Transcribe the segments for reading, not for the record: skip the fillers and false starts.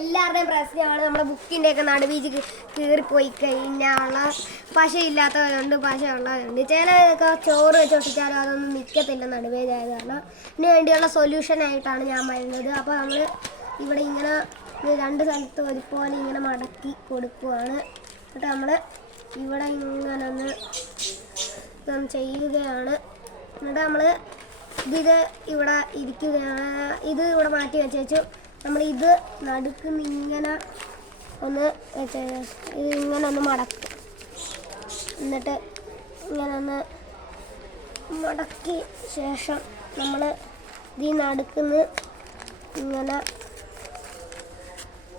എല്ലാവരുടെയും പ്രശ്നമാണ് നമ്മുടെ ബുക്കിൻ്റെയൊക്കെ നടുവീച്ച് കീറിപ്പോയി കഴിഞ്ഞാൽ പശയില്ലാത്തവരുണ്ട്, പശയുള്ളവരുണ്ട്. ചിലതൊക്കെ ചോറ് വെച്ച് ഒട്ടിച്ചാലും അതൊന്നും നിൽക്കത്തില്ല നടുവേദായത് കാരണം. ഇതിന് വേണ്ടിയുള്ള സൊല്യൂഷനായിട്ടാണ് ഞാൻ വരുന്നത്. അപ്പോൾ നമ്മൾ ഇവിടെ ഇങ്ങനെ രണ്ട് സ്ഥലത്ത് ഒരുപോലെ ഇങ്ങനെ മടക്കി കൊടുക്കുകയാണ്. എന്നിട്ട് നമ്മൾ ഇവിടെ ഇങ്ങനെ ഒന്ന് ചെയ്യുകയാണ്. എന്നിട്ട് നമ്മൾ ഇത് ഇവിടെ ഇരിക്കുകയാണ്. ഇത് ഇവിടെ മാറ്റി വെച്ചു നമ്മൾ ഇത് നടുക്കുന്ന് ഇങ്ങനെ ഒന്ന് ഇങ്ങനെ ഒന്ന് മടക്കും. എന്നിട്ട് ഇങ്ങനെ ഒന്ന് മടക്കി ശേഷം നമ്മൾ ഈ നടുക്കുന്ന് ഇങ്ങനെ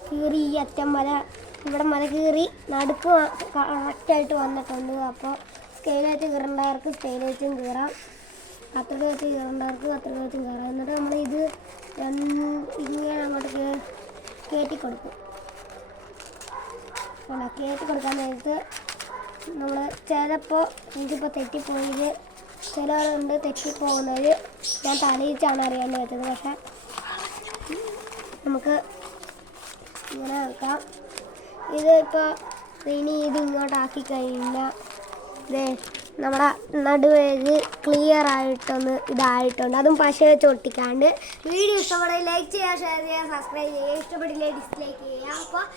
കീറി ഈ അറ്റം വരെ ഇവിടെ മല കീറി നടുക്ക് കറക്റ്റായിട്ട് വന്നിട്ടുണ്ട്. അപ്പോൾ സ്കെയിൽ വെച്ച് കീറേണ്ടവർക്ക് സ്കെയിൽ വെച്ചും കീറാം, കത്രിക വെച്ച് കീറേണ്ടവർക്ക് കത്രിക വെച്ചും കീറാം. എന്നിട്ട് നമ്മളിത് ഇങ്ങനെ അങ്ങോട്ട് കയറ്റി കൊടുക്കും. അല്ല, കയറ്റി കൊടുക്കാൻ നേരത്ത് നമ്മൾ ചിലപ്പോൾ എനിക്കിപ്പോൾ തെറ്റിപ്പോയത് ചിലവരുണ്ട് തെറ്റിപ്പോകുന്നത്. ഞാൻ തലയിച്ചാണ് അറിയാൻ വെച്ചത്. പക്ഷേ നമുക്ക് ഇങ്ങനെ വെക്കാം. ഇത് ഇപ്പോൾ ഇനി ഇത് ഇങ്ങോട്ടാക്കി കഴിഞ്ഞാൽ നമ്മുടെ നടുവേദ് ക്ലിയർ ആയിട്ടൊന്ന് ഇതായിട്ടുണ്ട്. അതും പശ വെച്ച് ഒട്ടിക്കാണ്ട്. വീഡിയോ ഇഷ്ടപ്പെടുക ലൈക്ക് ചെയ്യുക, ഷെയർ ചെയ്യുക, സബ്സ്ക്രൈബ് ചെയ്യുക. ഇഷ്ടപ്പെട്ടില്ലേ ഡിസ്ലൈക്ക് ചെയ്യുക. അപ്പോൾ